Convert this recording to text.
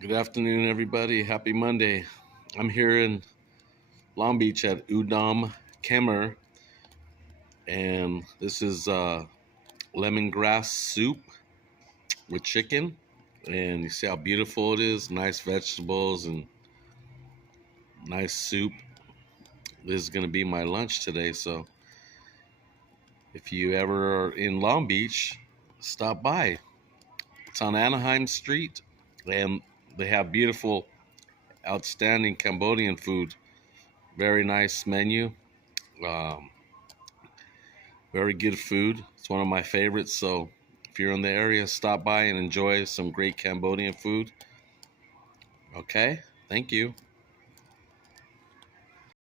Good afternoon, everybody. Happy Monday. I'm here in Long Beach at Udom Khmer, and this is lemongrass soup with chicken. And you see how beautiful it is. Nice vegetables and nice soup. This is going to be my lunch today. So if you ever are in Long Beach, stop by. It's on Anaheim Street, and they have beautiful, outstanding Cambodian food. Very nice menu. Um, Very good food. It's one of my favorites. So if you're in the area, stop by and enjoy some great Cambodian food. Okay, thank you.